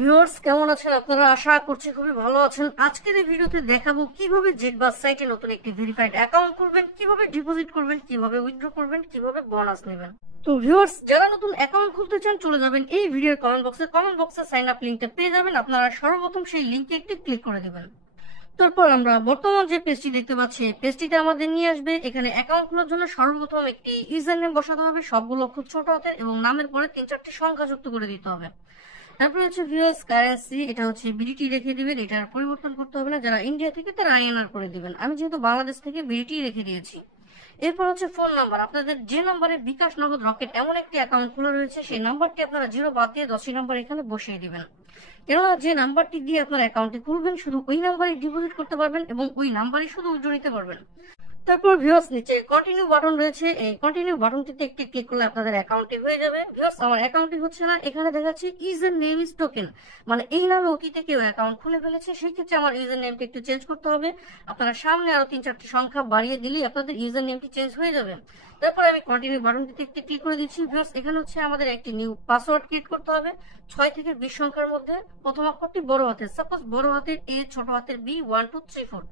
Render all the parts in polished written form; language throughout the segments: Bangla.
ভিউয়ার্স কেমন আছেন আপনারা? আশা করছি খুবই ভালো আছেন। আজকের এই ভিডিওতে দেখাবো কিভাবে জেটবাস সাইটে নতুন একটি ভেরিফাইড অ্যাকাউন্ট করবেন, কিভাবে ডিপোজিট করবেন, কিভাবে উইথড্র করবেন, কিভাবে বোনাস নেবেন। তো ভিউয়ার্স যারা নতুন অ্যাকাউন্ট খুলতে চান চলে যাবেন এই ভিডিওর কমেন্ট বক্সে সাইন আপ লিংকটা পেয়ে যাবেন। আপনারা সর্বপ্রথম সেই লিংকে একটি ক্লিক করে দিবেন। তারপর আমরা বর্তমান যে পেজটি দেখতে পাচ্ছি এই পেজটিতে আমাদের নিয়ে আসবে। এখানে অ্যাকাউন্ট খোলার জন্য সর্বপ্রথম একটি ইউজার নেম বসাতে হবে, সবগুলো খুব ছোট হাতের এবং নামের পরে 3-4টি সংখ্যা যুক্ত করে দিতে হবে। তারপরে হচ্ছে ভিউয়ার্স কারেন্সি, এটা হচ্ছে বিডিটি রেখে দিবেন, এটার পরিবর্তন করতে হবে না। যারা ইন্ডিয়া থেকে তারা আইএনআর করে দিবেন। আমি যেহেতু বাংলাদেশ থেকে বিডিটি রেখে দিয়েছি। এরপর হচ্ছে ফোন নাম্বার, আপনাদের যে নাম্বারে বিকাশ, নগদ, রকেট এমন একটি অ্যাকাউন্ট খোলা রয়েছে সেই নাম্বারটি আপনারা 0 বাদ দিয়ে 10 নাম্বার এখানে বসিয়ে দিবেন। কেননা যে নাম্বারটি দিয়ে আপনার অ্যাকাউন্টটি খুলবেন শুধু ওই নাম্বারে ডিপোজিট করতে পারবেন এবং ওই নাম্বারে শুধু উইথড্র নিতে পারবেন। তারপর ভিউয়ার্স নিচে কন্টিনিউ বাটন রয়েছে, এই কন্টিনিউ বাটনটিতে একটি ক্লিক করলে আপনাদের অ্যাকাউন্টটি হয়ে যাবে। ভিউয়ার্স আমার অ্যাকাউন্টটি হচ্ছে না, এখানে দেখাচ্ছে ইউজার নেম ইজ টোকেন, মানে এই নামে অতীতে কেউ অ্যাকাউন্ট খুলে ফেলেছে। সেই ক্ষেত্রে আমার ইউজার নেমটি একটু চেঞ্জ করতে হবে। আপনারা সামনে আরো 3-4টি সংখ্যা বাড়িয়ে দিলেই আপনাদের ইউজার নেমটি চেঞ্জ হয়ে যাবে। তারপর আমি কন্টিনিউ বাটনটিতে একটি ক্লিক করে দিচ্ছি। ভিউয়ার্স এখানে হচ্ছে আমাদের একটি নিউ পাসওয়ার্ড ক্রিয়েট করতে হবে 6 থেকে 20 সংখ্যার মধ্যে। প্রথম অক্ষরটি বড় হাতের, সাপোজ বড় হাতের A, ছোট হাতের B, 1 2 3 4।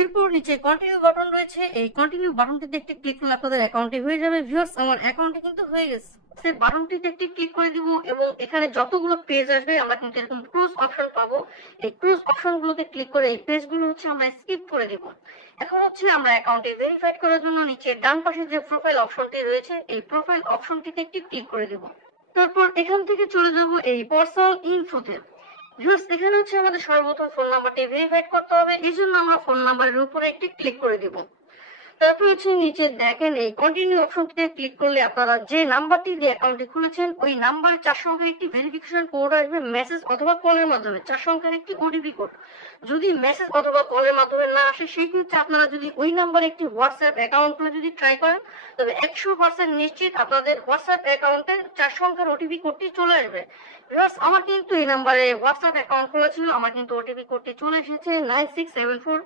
এরপর নিচে কন্টিনিউ বাটন রয়েছে, এই কন্টিনিউ বাটনটিতে একটি ক্লিক করলে আপনাদের অ্যাকাউন্টে হয়ে যাবে। ভিউয়ার্স আমার অ্যাকাউন্টে কিন্তু হয়ে গেছে। সেই বাটনটিতে একটি ক্লিক করে দিব এবং এখানে যতগুলো পেজ আসবে আমরা কিন্তু এরকম ক্রুজ অপশন পাবো। এই ক্রুজ অপশনগুলোতে ক্লিক করে এই পেজগুলো হচ্ছে আমরা স্কিপ করে দিব। এখন হচ্ছে আমরা অ্যাকাউন্টে ভেরিফাইড করার জন্য নিচে ডান পাশে যে প্রোফাইল অপশনটি রয়েছে এই প্রোফাইল অপশনটিতে একটি ক্লিক করে দিব। তারপর এখান থেকে চলে যাব এই পার্সোনাল ইনফোতে। ভিউয়ার্স এখানে হচ্ছে আমাদের সর্বপ্রথম ফোন নাম্বারটি ভেরিফাইড করতে হবে, এই জন্য আমরা ফোন নাম্বারের উপরে একটি ক্লিক করে দিব। তারপর হচ্ছে নিচে দেখেন এই কন্টিনিউ অপশনটিতে ক্লিক করলে আপনারা যে নাম্বারটি দিয়ে অ্যাকাউন্টটি খুলেছেন ওই নাম্বারে 4 সংখ্যার একটি ভেরিফিকেশন কোড আসবে মেসেজ অথবা কলের মাধ্যমে। 4 সংখ্যার একটি ওটিপি কোড যদি মেসেজ অথবা কলের মাধ্যমে না আসে সেই ক্ষেত্রে আপনারা যদি ওই নাম্বারে একটি হোয়াটসঅ্যাপ অ্যাকাউন্ট খুলে যদি ট্রাই করেন তবে 100% নিশ্চিত আপনাদের হোয়াটসঅ্যাপ অ্যাকাউন্টে 4 সংখ্যার ওটিপি কোডটি চলে আসবে। ভিউয়ার্স আমার কিন্তু এই নাম্বারে হোয়াটসঅ্যাপ অ্যাকাউন্ট খোলা ছিল, আমার কিন্তু ওটিপি কোডটি চলে এসেছে 9674।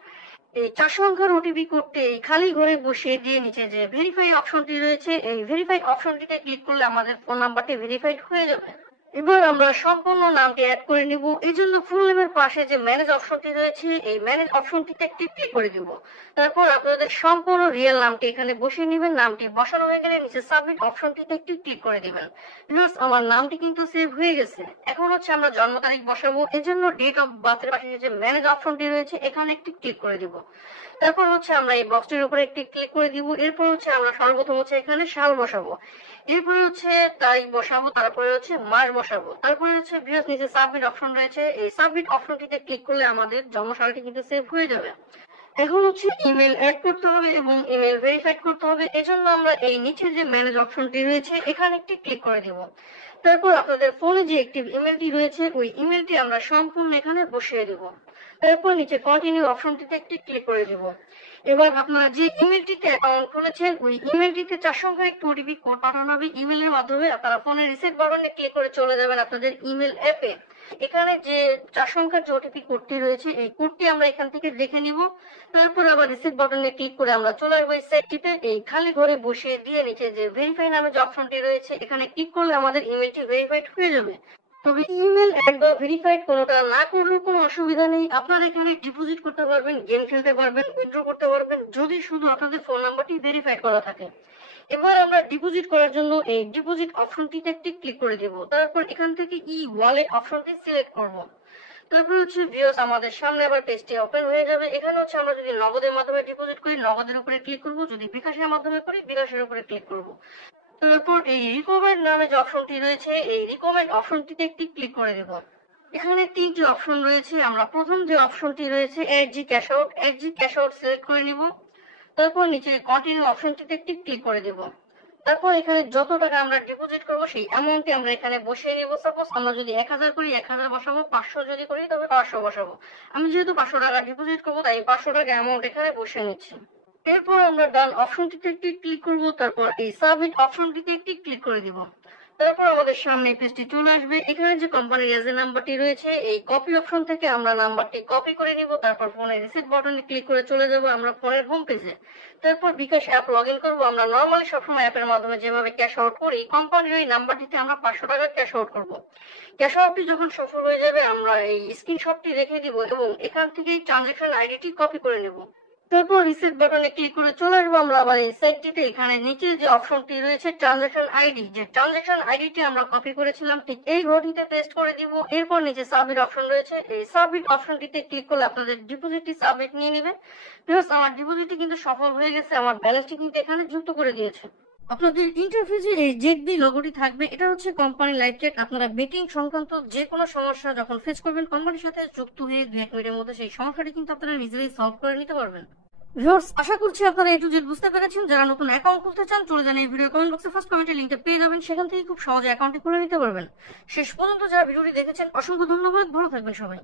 এই 4 সংখ্যার ওটিপি কোডটি এই খালি ঘরে বসিয়ে দিয়ে নিচে যে ভেরিফাই অপশনটি রয়েছে এই ভেরিফাই অপশনটিতে ক্লিক করলে আমাদের ফোন নাম্বারটি ভেরিফাইড হয়ে যাবে। এবার আমরা সম্পূর্ণ নামটি অ্যাড করে নিব, এই জন্য ফুল নেমের পাশে যে ম্যানেজ অপশনটি রয়েছে এই ম্যানেজ অপশনটিতে একটি ক্লিক করে দিব। তারপর আপনাদের সম্পূর্ণ রিয়েল নামটি এখানে বসিয়ে নেবেন। নামটি বসানো হয়ে গেলে নিচে সাবমিট অপশনটিতে একটি ক্লিক করে দিবেন। ভিউয়ার্স আমার নামটি কিন্তু সেভ হয়ে গেছে। এখন হচ্ছে আমরা জন্ম তারিখ বসাবো, এই জন্য ডেট অফ বার্থের পাশে যে ম্যানেজ অপশনটি রয়েছে এখানে একটি ক্লিক করে দিব। তারপর হচ্ছে আমরা এই বক্সটির উপরে একটি ক্লিক করে দিব। এরপর হচ্ছে আমরা সর্বপ্রথম হচ্ছে এখানে সাল বসাবো, এরপরে হচ্ছে তারিখ বসাবো, তারপরে হচ্ছে মাস বসাবো। তারপরে হচ্ছে ভিউয়ার্স নিচে সাবমিট অপশন রয়েছে, এই সাবমিট অপশনটিতে ক্লিক করলে আমাদের জন্মসালটি কিন্তু সেভ হয়ে যাবে। এখন হচ্ছে ইমেল অ্যাড করতে হবে এবং ইমেল ভেরিফাইড করতে হবে, এজন্য আমরা এই নিচে যে ম্যানেজ অপশনটি রয়েছে এখানে একটি ক্লিক করে দেব। তারপর আপনাদের ফোনে যে অ্যাক্টিভ ইমেলটি রয়েছে ওই ইমেলটি আমরা সম্পূর্ণ এখানে বসিয়ে দেব। তারপর নিচে কন্টিনিউ অপশনটিতে একটি ক্লিক করে দেব। এবার আপনারা যে ইমেলটিতে অ্যাকাউন্ট খুলেছেন ওই ইমেলটিতে 4 সংখ্যার একটি ওটিপি কোড পাঠানো হবে ইমেলের মাধ্যমে। আপনারা ফোনের রিসেট বাটনে ক্লিক করে চলে যাবেন আপনাদের ইমেল অ্যাপে। এখানে যে 4 সংখ্যার যে ওটিপি কোডটি রয়েছে এই কোডটি আমরা এখান থেকে দেখে নিব। তারপর আবার রিসেট বাটনে ক্লিক করে আমরা চলে আসবো এই সাইটটিতে। এই খালি ঘরে বসিয়ে দিয়ে নিচে যে ভেরিফাই নামে যে অপশনটি রয়েছে এখানে ক্লিক করলে আমাদের ইমেলটি ভেরিফাইড হয়ে যাবে। তবে ইমেল একবার ভেরিফাইড কোনোটা না করলেও কোনো অসুবিধা নেই, আপনারা এখানে ডিপোজিট করতে পারবেন, গেম খেলতে পারবেন, উইথড্র করতে পারবেন যদি শুধু আপনাদের ফোন নাম্বারটি ভেরিফাইড করা থাকে। এবার আমরা ডিপোজিট করার জন্য এই ডিপোজিট অপশনটিতে একটি ক্লিক করে দেব। তারপর এখান থেকে ই ওয়ালেট অপশনটি সিলেক্ট করব। তারপর হচ্ছে ভিউয়ার্স আমাদের সামনে আবার পেজটি ওপেন হয়ে যাবে। এখানে হচ্ছে আমরা যদি নগদের মাধ্যমে ডিপোজিট করি নগদের উপরে ক্লিক করব, যদি বিকাশের মাধ্যমে করি বিকাশের উপরে ক্লিক করব। তারপর এই রিকমেন্ড নামে যে অপশনটি রয়েছে এই রিকমেন্ড অপশনটিতে একটি ক্লিক করে দেব। এখানে 3টি অপশন রয়েছে, আমরা প্রথম যে অপশনটি রয়েছে এডজি ক্যাশ আউট সিলেক্ট করে নিব। তারপর নিচে কন্টিনিউ অপশনটিতে একটি ক্লিক করে দেব। তারপর এখানে যত টাকা আমরা ডিপোজিট করবো সেই অ্যামাউন্টটি আমরা এখানে বসিয়ে নিব। সাপোজ আমরা যদি 1000 করি 1000 বসাবো, 500 যদি করি তবে 500 বসাবো। আমি যেহেতু 500 টাকা ডিপোজিট করবো তাই 500 টাকা অ্যামাউন্ট এখানে বসিয়ে নিচ্ছি। এরপর আমরা ডান অপশনটিতে একটি ক্লিক করব, তারপর এই সাবমিট অপশনটিতে একটি ক্লিক করে দিব। তারপর আমাদের সামনে এই পেজটি চলে আসবে। এখানে যে কোম্পানির এজেন্ট নাম্বারটি রয়েছে, এই কপি অপশন থেকে আমরা নাম্বারটি কপি করে নিব। তারপর ফোনের রিসিট বাটনে ক্লিক করে চলে যাব আমরা ফোনের হোম পেজে। তারপর বিকাশ অ্যাপ লগ ইন করবো। আমরা নর্মালি সবসময় অ্যাপের মাধ্যমে যেভাবে ক্যাশ আউট করি, কোম্পানির এই নাম্বারটিতে আমরা 500 টাকা ক্যাশ আউট করবো। ক্যাশ আউটটি যখন সফল হয়ে যাবে আমরা এই স্ক্রিনশটটি রেখে দিব এবং এখান থেকে ট্রানজাকশন আইডিটি কপি করে নেব। তারপর রিসেট বাটনে ক্লিক করে চলে আসবো আমরা আবার এই সাইটটিতে। এখানে নিচে যে অপশনটি রয়েছে ট্রানজাকশন আইডি, যে ট্রানজাকশন আইডিটি আমরা কপি করেছিলাম ঠিক এই ঘরটিতে পেস্ট করে দিব। এরপর নিচে সাবমিট অপশন রয়েছে, এই সাবমিট অপশনটিতে ক্লিক করলে আপনাদের ডিপোজিটটি সাবমিট নিয়ে নেবে। বিকজ আমার ডিপোজিটটি কিন্তু সফল হয়ে গেছে, আমার ব্যালেন্সটি কিন্তু এখানে যুক্ত করে দিয়েছে। আপনাদের ইন্টারফেসে এই জেডবি লোগোটি থাকবে, এটা হচ্ছে কোম্পানি লাইভ চ্যাট। আপনারা মিটিং সংক্রান্ত যে কোনো সমস্যা যখন ফেস করবেন কোম্পানির সাথে যুক্ত হয়ে 2-1 মিনিটের মধ্যে সেই সমস্যাটি কিন্তু আপনারা নিজেরাই সলভ করে নিতে পারবেন। ভিউয়ার্স, আশা করছি আপনারা A to Z বুঝতে পেরেছেন। যারা নতুন অ্যাকাউন্ট খুলতে চান চলে যান এই ভিডিও কমেন্ট বক্সে ফার্স্ট কমেন্টে লিংকটা পেয়ে যাবেন, সেখান থেকে খুব সহজে অ্যাকাউন্টটি খুলে নিতে পারবেন। শেষ পর্যন্ত যারা ভিডিওটি দেখেছেন অসংখ্য ধন্যবাদ, ভালো থাকবেন সবাই।